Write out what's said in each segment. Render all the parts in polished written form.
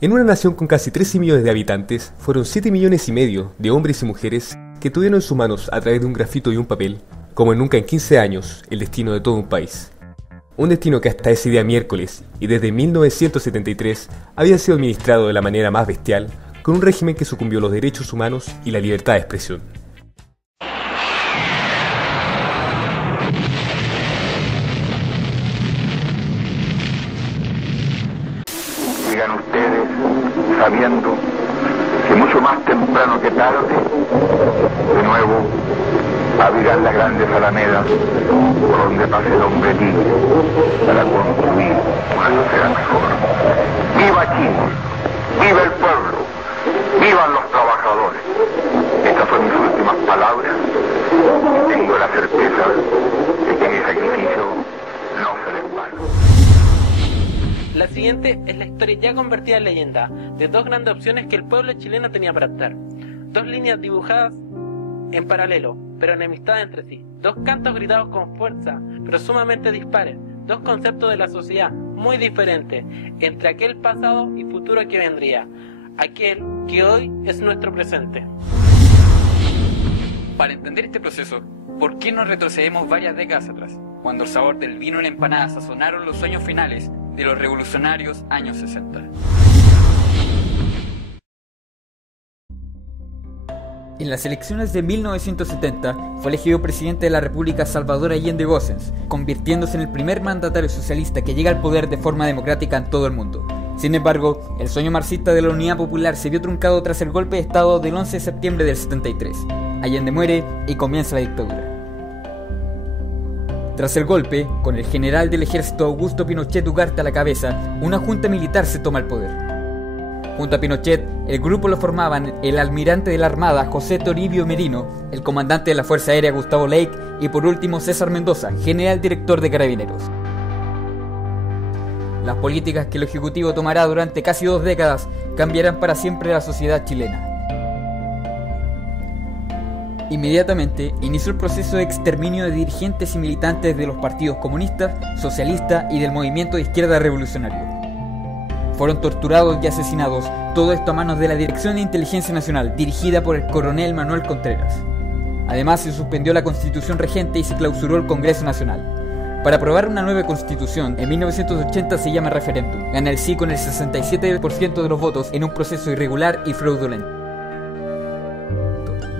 En una nación con casi 13 millones de habitantes, fueron 7 millones y medio de hombres y mujeres que tuvieron en sus manos, a través de un grafito y un papel, como en nunca en 15 años, el destino de todo un país. Un destino que hasta ese día miércoles, y desde 1973, había sido administrado de la manera más bestial, con un régimen que sucumbió los derechos humanos y la libertad de expresión. Digan ustedes, sabiendo que mucho más temprano que tarde, de nuevo, abrirán las grandes alamedas por donde pase el hombre libre para construir una sociedad mejor. ¡Viva Chile! ¡Viva el pueblo! ¡Vivan los trabajadores! Estas son mis últimas palabras. Tengo la certeza de que mi sacrificio no será en vano. La siguiente es la historia ya convertida en leyenda de dos grandes opciones que el pueblo chileno tenía para optar. Dos líneas dibujadas en paralelo, pero enemistadas entre sí. Dos cantos gritados con fuerza, pero sumamente dispares. Dos conceptos de la sociedad muy diferentes entre aquel pasado y futuro que vendría. Aquel que hoy es nuestro presente. Para entender este proceso, ¿por qué no retrocedemos varias décadas atrás? Cuando el sabor del vino y la empanada sazonaron los sueños finales de los revolucionarios años 60. En las elecciones de 1970 fue elegido presidente de la República Salvador Allende Gossens, convirtiéndose en el primer mandatario socialista que llega al poder de forma democrática en todo el mundo. Sin embargo, el sueño marxista de la Unidad Popular se vio truncado tras el golpe de Estado del 11 de septiembre del 73. Allende muere y comienza la dictadura. Tras el golpe, con el general del ejército Augusto Pinochet Ugarte a la cabeza, una junta militar se toma el poder. Junto a Pinochet, el grupo lo formaban el almirante de la Armada José Toribio Merino, el comandante de la Fuerza Aérea Gustavo Lake y por último César Mendoza, general director de Carabineros. Las políticas que el Ejecutivo tomará durante casi 2 décadas cambiarán para siempre la sociedad chilena. Inmediatamente inició el proceso de exterminio de dirigentes y militantes de los partidos comunistas, socialistas y del movimiento de izquierda revolucionario. Fueron torturados y asesinados, todo esto a manos de la Dirección de Inteligencia Nacional, dirigida por el coronel Manuel Contreras. Además, se suspendió la Constitución regente y se clausuró el Congreso Nacional. Para aprobar una nueva Constitución, en 1980 se llama referéndum. Gana el sí con el 67% de los votos en un proceso irregular y fraudulento.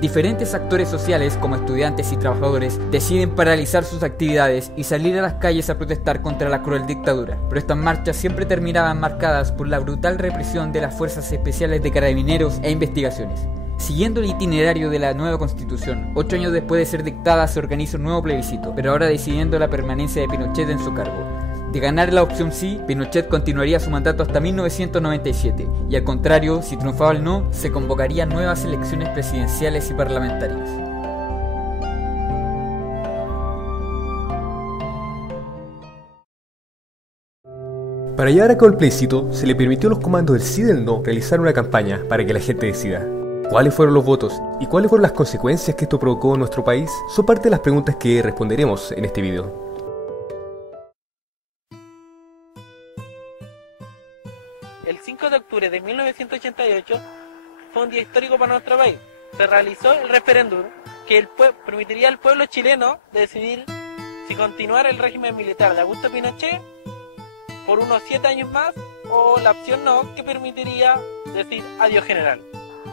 Diferentes actores sociales, como estudiantes y trabajadores, deciden paralizar sus actividades y salir a las calles a protestar contra la cruel dictadura. Pero estas marchas siempre terminaban marcadas por la brutal represión de las fuerzas especiales de carabineros e investigaciones. Siguiendo el itinerario de la nueva Constitución, 8 años después de ser dictada se organiza un nuevo plebiscito, pero ahora decidiendo la permanencia de Pinochet en su cargo. De ganar la opción sí, Pinochet continuaría su mandato hasta 1997, y al contrario, si triunfaba el no, se convocarían nuevas elecciones presidenciales y parlamentarias. Para llevar a cabo el plebiscito, se le permitió a los comandos del sí y del no realizar una campaña para que la gente decida. ¿Cuáles fueron los votos y cuáles fueron las consecuencias que esto provocó en nuestro país? Son parte de las preguntas que responderemos en este video. El 5 de octubre de 1988 fue un día histórico para nuestro país. Se realizó el referéndum que permitiría al pueblo chileno decidir si continuar el régimen militar de Augusto Pinochet por unos 7 años más o la opción no, que permitiría decir adiós general.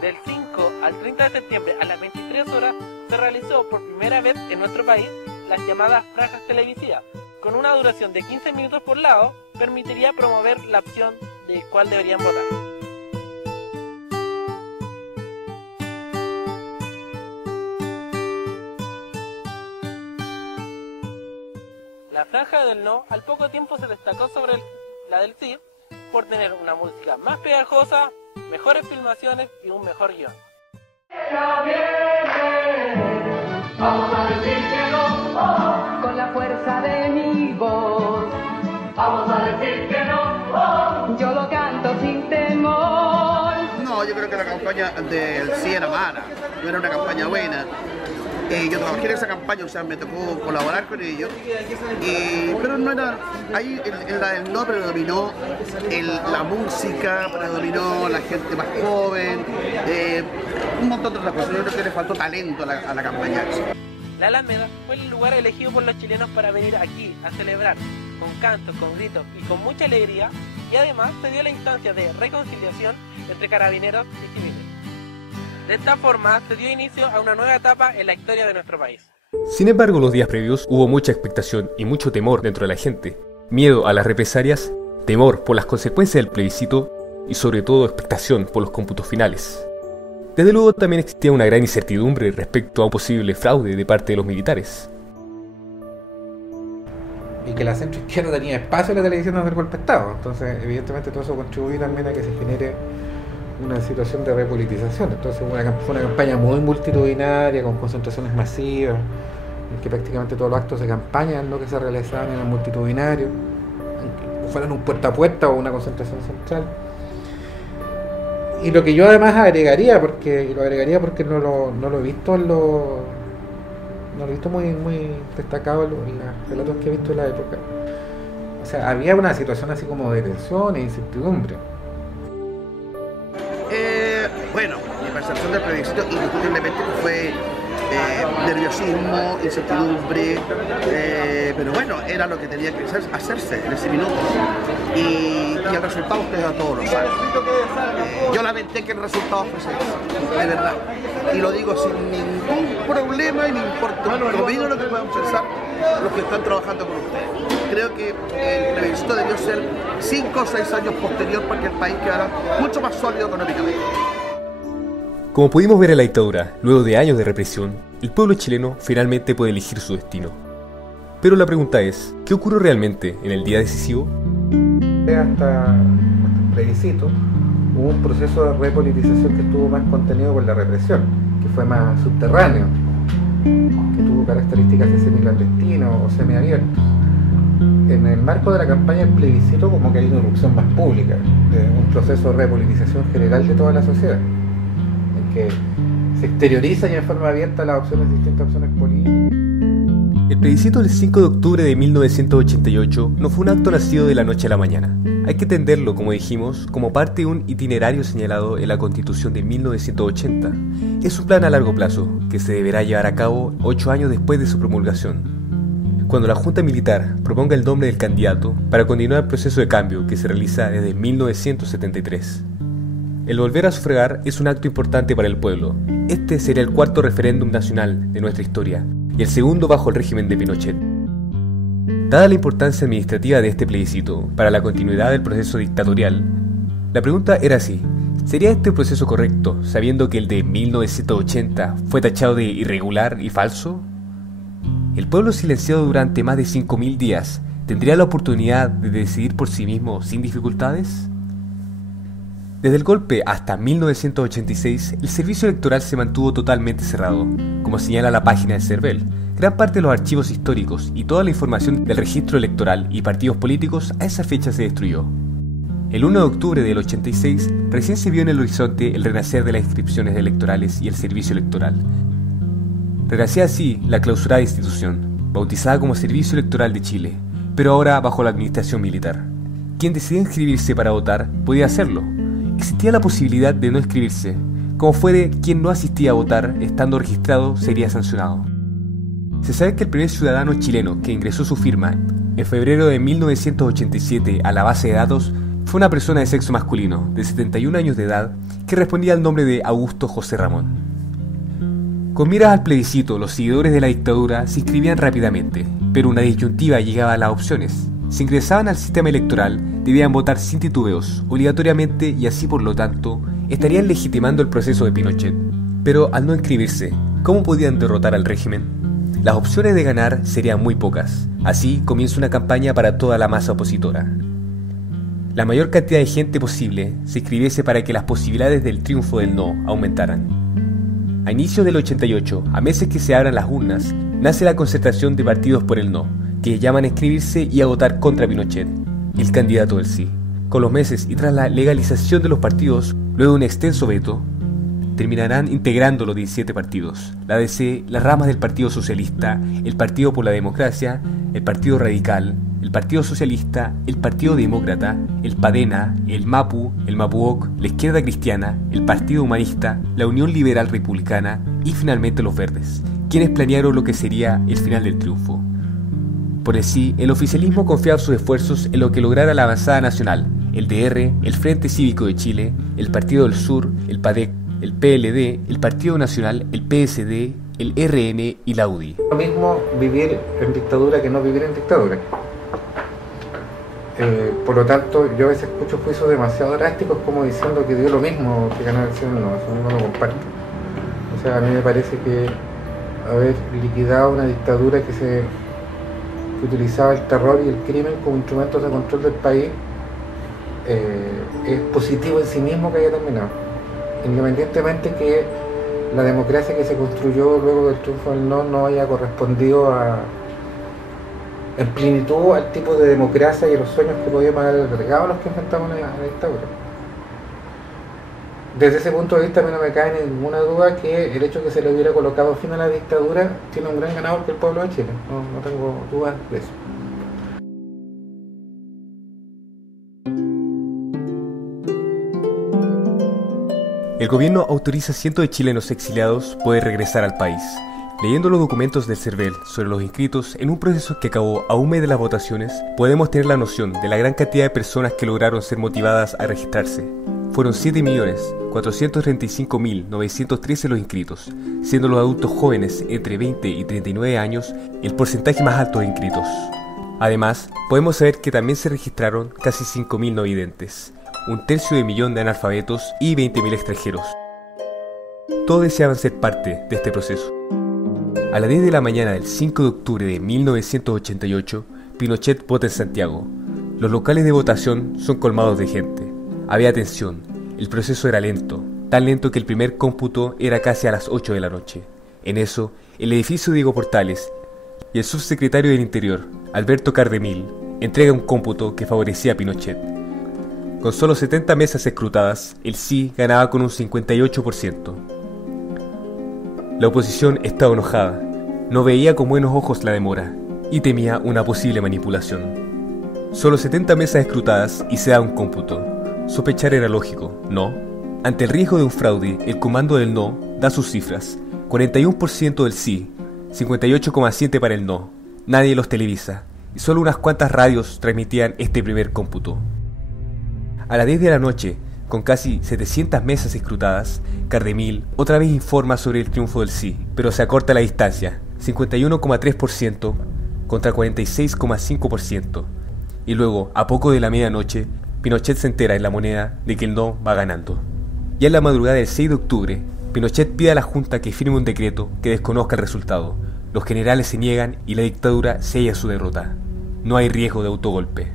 Del 5 al 30 de septiembre a las 23 horas se realizó por primera vez en nuestro país las llamadas franjas televisivas. Con una duración de 15 minutos por lado, permitiría promover la opción de cuál deberían votar. La franja del no al poco tiempo se destacó sobre la del sí por tener una música más pegajosa, mejores filmaciones y un mejor guión. Vamos a decir que no, con la fuerza de mi voz. Vamos a decir que no, yo lo canto sin temor. No, yo creo que la campaña del sí era mala, no era una campaña buena. Yo trabajé en esa campaña, o sea, me tocó colaborar con ellos, pero no era, ahí en la del no predominó la música, predominó la gente más joven, un montón de otras cosas. Yo creo que le faltó talento a la campaña. La Alameda fue el lugar elegido por los chilenos para venir aquí a celebrar, con cantos, con gritos y con mucha alegría, y además se dio la instancia de reconciliación entre carabineros y civiles. De esta forma se dio inicio a una nueva etapa en la historia de nuestro país. Sin embargo, los días previos hubo mucha expectación y mucho temor dentro de la gente. Miedo a las represalias, temor por las consecuencias del plebiscito y sobre todo expectación por los cómputos finales. Desde luego también existía una gran incertidumbre respecto a un posible fraude de parte de los militares. Y que la centroizquierda tenía espacio en la televisión de hacer golpe de Estado. Entonces, evidentemente todo eso contribuyó también a que se genere una situación de repolitización. Entonces fue una campaña muy multitudinaria, con concentraciones masivas, en que prácticamente todos los actos de campaña en lo que se realizaban eran multitudinarios, fueran un puerta a puerta o una concentración central. Y lo que yo además agregaría, porque no lo he visto no lo he visto muy destacado en los relatos que he visto en la época. O sea, había una situación así como de tensión e incertidumbre. Bueno, mi percepción del plebiscito indiscutiblemente fue nerviosismo, incertidumbre, pero bueno, era lo que tenía que hacerse en ese minuto. Y el resultado ustedes a todos lo saben. Yo lamenté que el resultado fuese ese, de verdad. Y lo digo sin ningún problema y me importa un comino lo que puedan pensar los que están trabajando con ustedes. Creo que el plebiscito debió ser 5 o 6 años posterior para que el país quedara mucho más sólido económicamente. Como pudimos ver en la dictadura, luego de años de represión, el pueblo chileno finalmente puede elegir su destino. Pero la pregunta es, ¿qué ocurrió realmente en el día decisivo? Hasta el plebiscito hubo un proceso de repolitización que estuvo más contenido por la represión, que fue más subterráneo, que tuvo características de semiclandestino o semiabierto. En el marco de la campaña del plebiscito como que hay una irrupción más pública, de un proceso de repolitización general de toda la sociedad, en que se exteriorizan ya en forma abierta las opciones, distintas opciones políticas. El plebiscito del 5 de octubre de 1988 no fue un acto nacido de la noche a la mañana. Hay que entenderlo, como dijimos, como parte de un itinerario señalado en la Constitución de 1980. Es un plan a largo plazo, que se deberá llevar a cabo 8 años después de su promulgación. Cuando la Junta Militar proponga el nombre del candidato para continuar el proceso de cambio que se realiza desde 1973. El volver a sufragar es un acto importante para el pueblo. Este sería el 4º referéndum nacional de nuestra historia y el segundo bajo el régimen de Pinochet. Dada la importancia administrativa de este plebiscito para la continuidad del proceso dictatorial, la pregunta era así: ¿sería este proceso correcto, sabiendo que el de 1980 fue tachado de irregular y falso? ¿El pueblo silenciado durante más de 5.000 días tendría la oportunidad de decidir por sí mismo sin dificultades? Desde el golpe hasta 1986, el servicio electoral se mantuvo totalmente cerrado, como señala la página de CERVEL. Gran parte de los archivos históricos y toda la información del registro electoral y partidos políticos a esa fecha se destruyó. El 1 de octubre del 86 recién se vio en el horizonte el renacer de las inscripciones electorales y el servicio electoral. Renacía así la clausurada institución, bautizada como Servicio Electoral de Chile, pero ahora bajo la administración militar. Quien decidía inscribirse para votar podía hacerlo. Existía la posibilidad de no inscribirse, como fuere quien no asistía a votar estando registrado sería sancionado. Se sabe que el primer ciudadano chileno que ingresó su firma en febrero de 1987 a la base de datos fue una persona de sexo masculino, de 71 años de edad, que respondía al nombre de Augusto José Ramón. Con miras al plebiscito, los seguidores de la dictadura se inscribían rápidamente, pero una disyuntiva llegaba a las opciones. Si ingresaban al sistema electoral, debían votar sin titubeos, obligatoriamente, y así por lo tanto, estarían legitimando el proceso de Pinochet. Pero al no inscribirse, ¿cómo podían derrotar al régimen? Las opciones de ganar serían muy pocas. Así comienza una campaña para toda la masa opositora. La mayor cantidad de gente posible se inscribiese para que las posibilidades del triunfo del no aumentaran. A inicios del 88, a meses que se abran las urnas, nace la concentración de partidos por el no, que llaman a inscribirse y a votar contra Pinochet, el candidato del sí. Con los meses y tras la legalización de los partidos, luego de un extenso veto, terminarán integrando los 17 partidos, la DC, las ramas del Partido Socialista, el Partido por la Democracia, el Partido Radical, el Partido Socialista, el Partido Demócrata, el PADENA, el MAPU, el MAPUOC, la Izquierda Cristiana, el Partido Humanista, la Unión Liberal Republicana y finalmente los Verdes, quienes planearon lo que sería el final del triunfo. Por sí, el oficialismo confiaba sus esfuerzos en lo que lograra la avanzada nacional, el DR, el Frente Cívico de Chile, el Partido del Sur, el PADEC, el PLD, el Partido Nacional, el PSD, el RN y la UDI. Lo mismo vivir en dictadura que no vivir en dictadura. Por lo tanto, yo a veces escucho juicios demasiado drásticos como diciendo que dio lo mismo que ganar el sí o no, eso no lo comparto. O sea, a mí me parece que haber liquidado una dictadura que utilizaba el terror y el crimen como instrumentos de control del país es positivo en sí mismo que haya terminado, independientemente que la democracia que se construyó luego del triunfo del no haya correspondido en plenitud al tipo de democracia y a los sueños que podíamos haber albergado a los que enfrentamos a la dictadura. Desde ese punto de vista a mí no me cae ninguna duda que el hecho de que se le hubiera colocado fin a la dictadura tiene un gran ganador que el pueblo de Chile, no tengo dudas de eso. El gobierno autoriza a cientos de chilenos exiliados poder regresar al país. Leyendo los documentos del CERVEL sobre los inscritos en un proceso que acabó a un mes de las votaciones, podemos tener la noción de la gran cantidad de personas que lograron ser motivadas a registrarse. Fueron 7.435.913 los inscritos, siendo los adultos jóvenes entre 20 y 39 años el porcentaje más alto de inscritos. Además, podemos saber que también se registraron casi 5.000 no videntes, 1/3 de analfabetos y 20.000 extranjeros. Todos deseaban ser parte de este proceso. A las 10 de la mañana del 5 de octubre de 1988, Pinochet vota en Santiago. Los locales de votación son colmados de gente. Había tensión, el proceso era lento, tan lento que el primer cómputo era casi a las 8 de la noche. En eso, el edificio Diego Portales y el subsecretario del Interior, Alberto Cardemil, entrega un cómputo que favorecía a Pinochet. Con solo 70 mesas escrutadas, el sí ganaba con un 58%. La oposición estaba enojada, no veía con buenos ojos la demora y temía una posible manipulación. Solo 70 mesas escrutadas y se da un cómputo. Sospechar era lógico, ¿no? Ante el riesgo de un fraude, el comando del no da sus cifras: 41% del sí, 58,7% para el no. Nadie los televisa y solo unas cuantas radios transmitían este primer cómputo. A las 10 de la noche, con casi 700 mesas escrutadas, Cardemil otra vez informa sobre el triunfo del sí, pero se acorta la distancia, 51,3% contra 46,5%. Y luego, a poco de la medianoche, Pinochet se entera en La Moneda de que el no va ganando. Ya en la madrugada del 6 de octubre, Pinochet pide a la Junta que firme un decreto que desconozca el resultado. Los generales se niegan y la dictadura sella su derrota. No hay riesgo de autogolpe.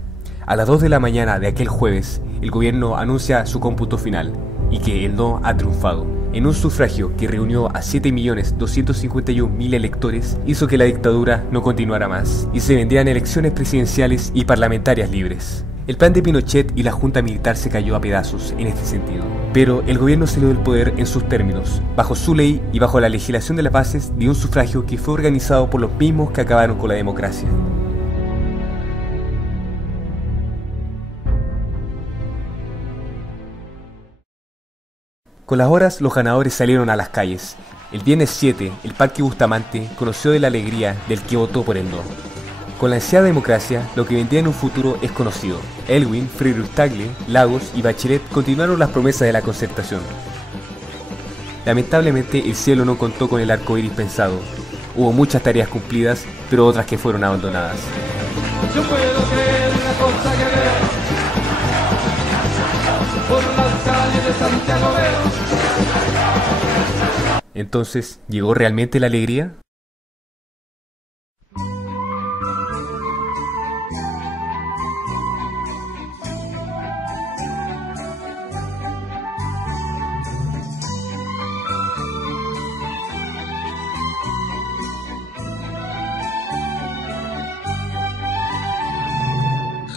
A las 2 de la mañana de aquel jueves, el gobierno anuncia su cómputo final y que el no ha triunfado. En un sufragio que reunió a 7.251.000 electores, hizo que la dictadura no continuara más y se vendieran elecciones presidenciales y parlamentarias libres. El plan de Pinochet y la junta militar se cayó a pedazos en este sentido, pero el gobierno salió del poder en sus términos, bajo su ley y bajo la legislación de las bases de un sufragio que fue organizado por los mismos que acabaron con la democracia. Con las horas, los ganadores salieron a las calles. El viernes 7, el Parque Bustamante conoció de la alegría del que votó por el no. Con la ansiada democracia, lo que vendría en un futuro es conocido. Elwin, Freire Tagle, Lagos y Bachelet continuaron las promesas de la concertación. Lamentablemente, el cielo no contó con el arco iris pensado. Hubo muchas tareas cumplidas, pero otras que fueron abandonadas. Yo puedo creer una cosa que veo. Por las calles de Santiago veo. Entonces, ¿llegó realmente la alegría?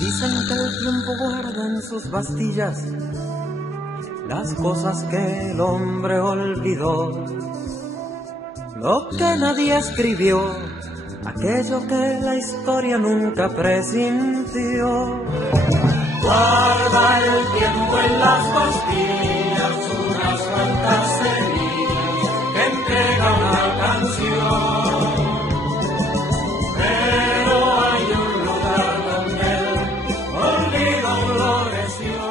Dicen que el tiempo guarda en sus bastillas las cosas que el hombre olvidó, lo que nadie escribió, aquello que la historia nunca presintió. Guarda el tiempo en las pastillas, unas cuantas semillas que entrega una canción. Pero hay un lugar donde el olvido floreció.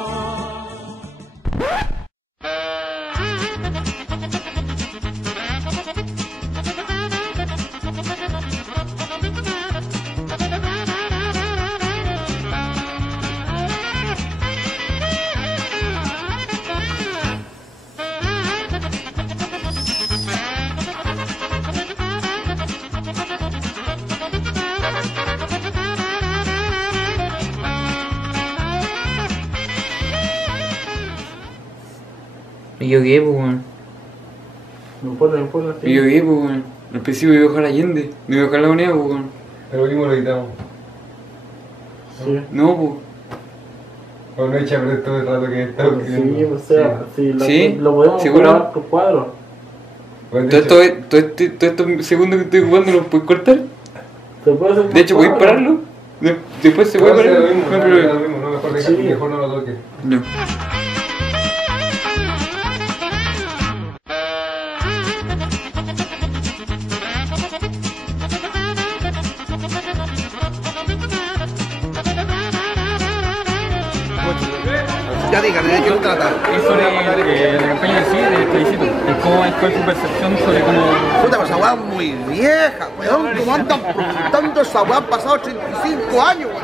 ¿Y yo qué, pues, weón? No puedo, sí. ¿Y yo qué, pues, weón? Al principio me iba a bajar Allende, me iba a bajar la moneda, pues, weón. Pero mismo lo editamos. Sí. No, pues. O no echa a perder todo el rato que está escribiendo. Sí, o sea, ¿Sí? lo podemos ¿Seguro? jugar por cuadros. Todo estos segundos que estoy jugando los puedes cortar. ¿Se puede hacer De hecho, ¿puedes pararlo? Después se puede parar. No, mejor no lo toques. No. Ya dígame, ¿de qué se trata? Es sobre la campaña de sí, del plebiscito. Y cuál es su percepción sobre cómo... Puta, pues esa weá es muy vieja, weón. ¿Cómo andan preguntando esa weá? Han pasado 35 años, weón.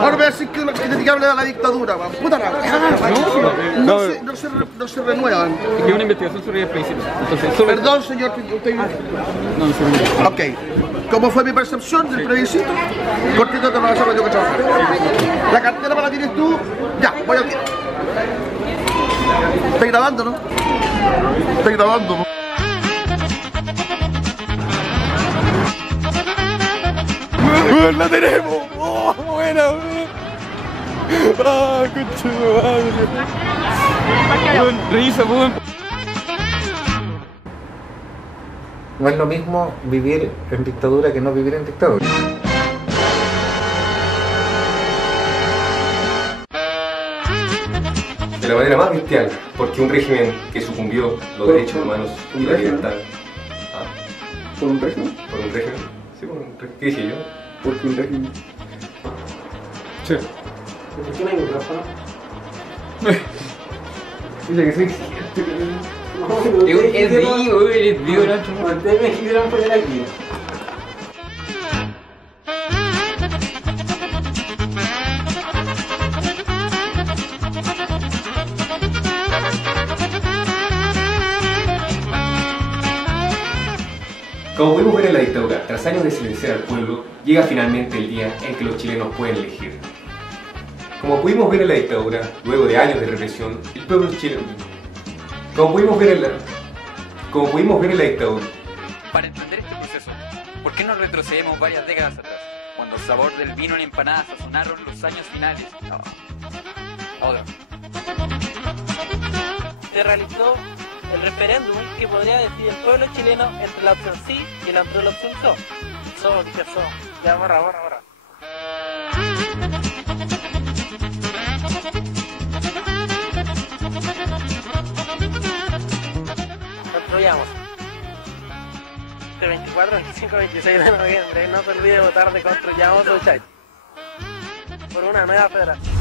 Ahora voy a decir que te hable de la dictadura, weón. Puta la weá. No se renuevan. Es que es una investigación sobre el plebiscito. Entonces, sobre... Perdón, señor. Usted... No, no sé. Ok. ¿Cómo fue mi percepción del plebiscito? Cortito te lo vas a hacer yo que trabajar. La cartera para la tienes tú. Ya, voy al tiro. Estoy grabando, ¿no? Estoy grabando, ¿no? ¡La tenemos! ¡Oh, buena! ¡Ah, concha de madre! Risa, weón. No es lo mismo vivir en dictadura que no vivir en dictadura. De la manera más bestial, porque un régimen que sucumbió los derechos humanos y la libertad. ¿Ah? ¿Por un régimen? ¿Por un régimen? Sí, por un régimen. ¿Qué dije yo? Porque un régimen. Sí. ¿Por qué no hay micrófono? Dice que soy Es vivo, eres vivo, Nacho. Ustedes me quisieron poner aquí. Como pudimos ver en la dictadura, tras años de silenciar al pueblo, llega finalmente el día en que los chilenos pueden elegir. Como pudimos ver en la dictadura, luego de años de represión, el pueblo chileno... Como pudimos ver en la dictadura... Para entender este proceso, ¿por qué no retrocedemos varias décadas atrás, cuando el sabor del vino en empanadas sazonaron los años finales? Ahora. Se realizó el referéndum que podría decidir el pueblo chileno entre la opción sí y la opción no. ¿Qué son? Ya, borra. Construyamos. Este 24, 25, 26 de noviembre, no se olvide votar de Construyamos Uchay por una nueva federación.